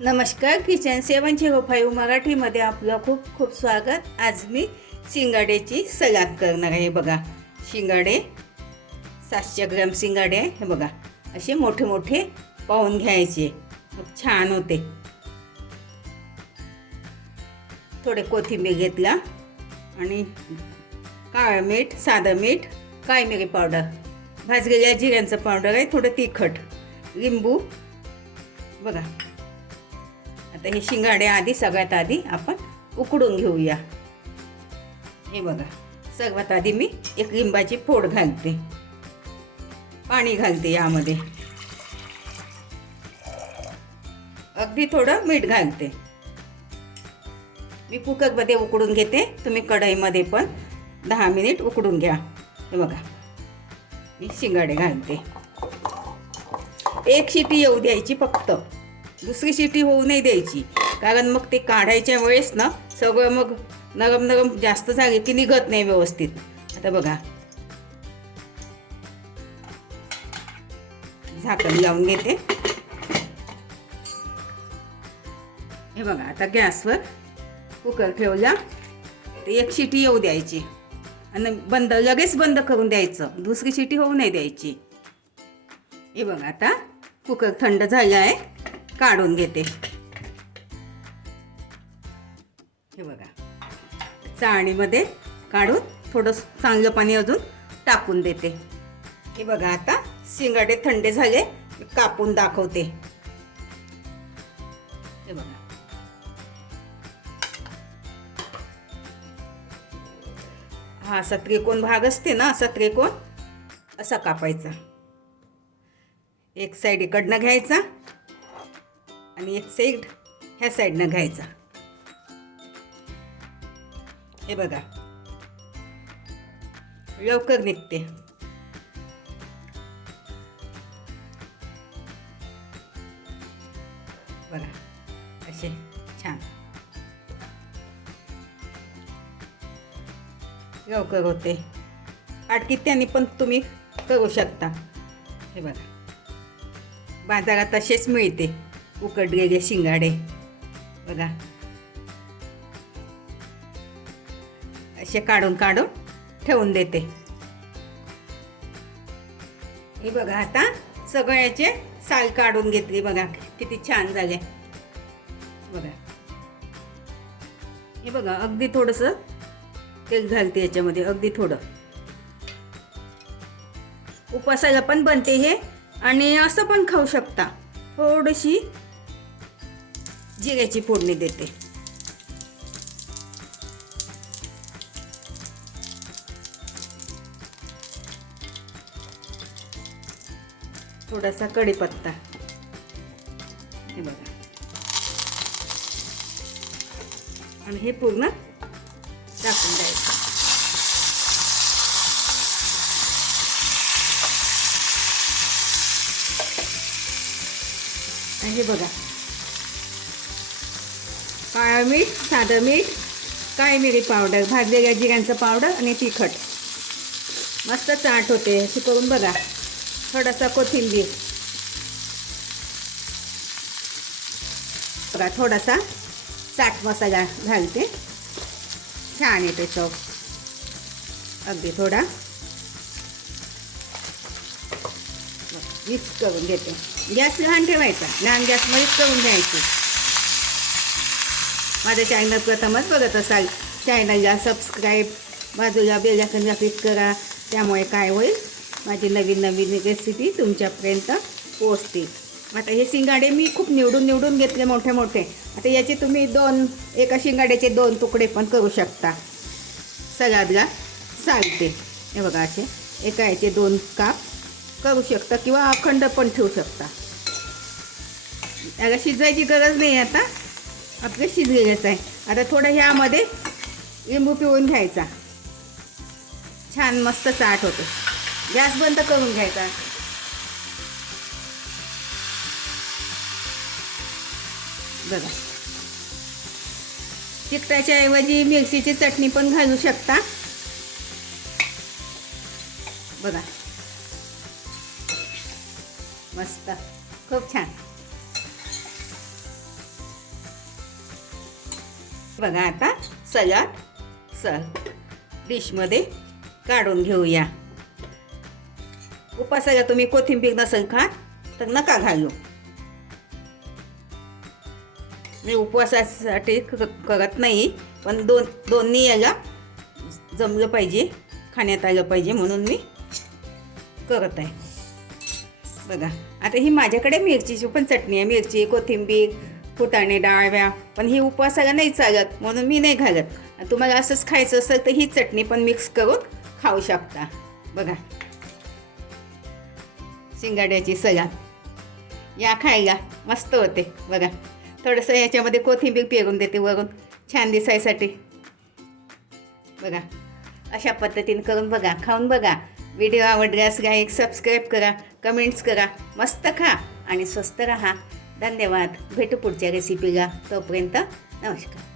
नमस्कार किचन सेवन zero five मराठीमध्ये आपलं खूप खूप स्वागत. आज मी शिंगाड्याची सलाद करणार आहे. बघा शिंगाडे सातशे ग्रॅम शिंगाडे हे बघा असे मोठे मोठे पाहून घ्यायचे. छान होते. थोडे कोथिंबीर घेतला आणि काळं मीठ साधं मीठ काळी मिरी पावडर. भाजलेल्या जिऱ्यांचं पावडर आहे थोडं तिखट. लिंबू. बघा तर हे शिंगाडे आधी सगळ्यात आधी आपण उकडून घेऊया. हे बघा सर्वात आधी मी एक लिंबाची फोड घालते. पाणी घालते यामध्ये. अगदी थोडं मीठ घालते. मी कुकरमध्ये उकडून घेते तुम्ही कढईमध्ये पण दहा मिनिट उकडून घ्या. हे बघा मी शिंगाडे घालते. एक शिटी येऊ द्यायची फक्त. दुसरी शिटी होऊ नाही द्यायची. कारण मग ते काढायच्या वेळेस ना सगळं मग नरम नरम जास्त झाले की निघत नाही व्यवस्थित. आता बघा. झाकण लावून घेते. हे बघा आता गॅसवर कुकर ठेवला. ते एक शिटी येऊ द्यायची. आणि बंद लगेच बंद करून द्यायचं. दुसरी शिटी होऊ नाही द्यायची. हे बघा आता कुकर थंड झाला आहे. काढून घेते. हे बघा. चाळणीमध्ये काढून थोडं चांगलं पाणी अजून टाकून देते. हे बघा आता शिंगाडे थंडे झाले कापून दाखवते. हे बघा. हा असा त्रिकोण भाग असते ना असा त्रिकोण असा कापायचा. एक साईड इकडनं घ्यायचा आणि एक साईड ह्या साईडनं घ्यायचा. हे बघा. लवकर निघते. बघा असे छान. लवकर होते. आटकित्याने पण तुम्ही करू शकता. हे बघा. बाजारात असेच मिळते. उकडलेले शिंगाडे. बघा. असे काढून काढून ठेवून देते. हे बघा आता सगळ्याचे साल काढून घेतली बघा किती छान झाले. बघा. हे बघा अगदी थोडंसं तेल घालते याच्यामध्ये अगदी थोडं. उपासाला पण बनते हे आणि असं पण खाऊ शकता. थोडीशी जिऱ्याची फोडणी देते. थोडासा कढीपत्ता. हे बघा. आणि हे पूर्ण टाकून द्यायचं. आणि हे बघा. काळं मीठ साधं मीठ काळी मिरी पावडर भाजलेल्या जिऱ्यांचं पावडर आणि तिखट. मस्त चाट होते अशी करून बघा. थोडासा कोथिंबीर. बघा थोडासा चाट मसाला घालते. छान येते चव. अगदी थोडा. मिक्स करून घेते. गॅस लहान ठेवायचा. लहान गॅसमध्येच करून घ्यायची. माझ्या चॅनल प्रथमच बघत असाल चॅनलला सबस्क्राईब बाजूला बेलाकनला क्लिक करा. त्यामुळे काय होईल? माझी नवीन नवीन रेसिपी तुमच्यापर्यंत पोचतील आता हे शिंगाडे मी खूप निवडून निवडून घेतले मोठे मोठे. आता याचे तुम्ही दोन एका शिंगाड्याचे दोन तुकडे पण करू शकता. सलादला चालते हे बघा असे एका याचे दोन काप करू शकता किंवा अखंड पण ठेवू शकता. त्याला शिजवायची गरज नाही आता. आपलं शिजलेलंच आहे. आता थोडं ह्यामध्ये लिंबू पिळून घ्यायचा. छान मस्त चाट होतो. गॅस बंद करून घ्यायचा. बघा. तिखटाच्या ऐवजी मिरचीची चटणी पण घालू शकता. बघा. मस्त. खूप छान. बघा आता सलाद स डिशमध्ये काढून घेऊया. उपासाला तुम्ही कोथिंबीर नसेल खात तर नका घालू. मी उपवासासाठी करत नाही पण दोन दोन्ही याला जमलं पाहिजे खाण्यात आलं पाहिजे म्हणून मी करत आहे. बघा आता ही माझ्याकडे मिरचीची पण चटणी आहे. मिरची कोथिंबीर फुटाणे डाळव्या पण ही उपवासाला नाही चालत म्हणून मी नाही घालत. तुम्हाला असंच खायचं असेल तर ही चटणी पण मिक्स करून खाऊ शकता. बघा. शिंगाड्याची सलाद. या खायला मस्त होते. बघा. थोडंसं याच्यामध्ये कोथिंबीर पेरून देते वरून. छान दिसायसाठी. बघा. अशा पद्धतीने करून बघा. खाऊन बघा. व्हिडिओ आवडल्यास लाईक सबस्क्राईब करा. कमेंट्स करा. मस्त खा आणि स्वस्त राहा. धन्यवाद. भेटू पुढच्या रेसिपीला तोपर्यंत नमस्कार.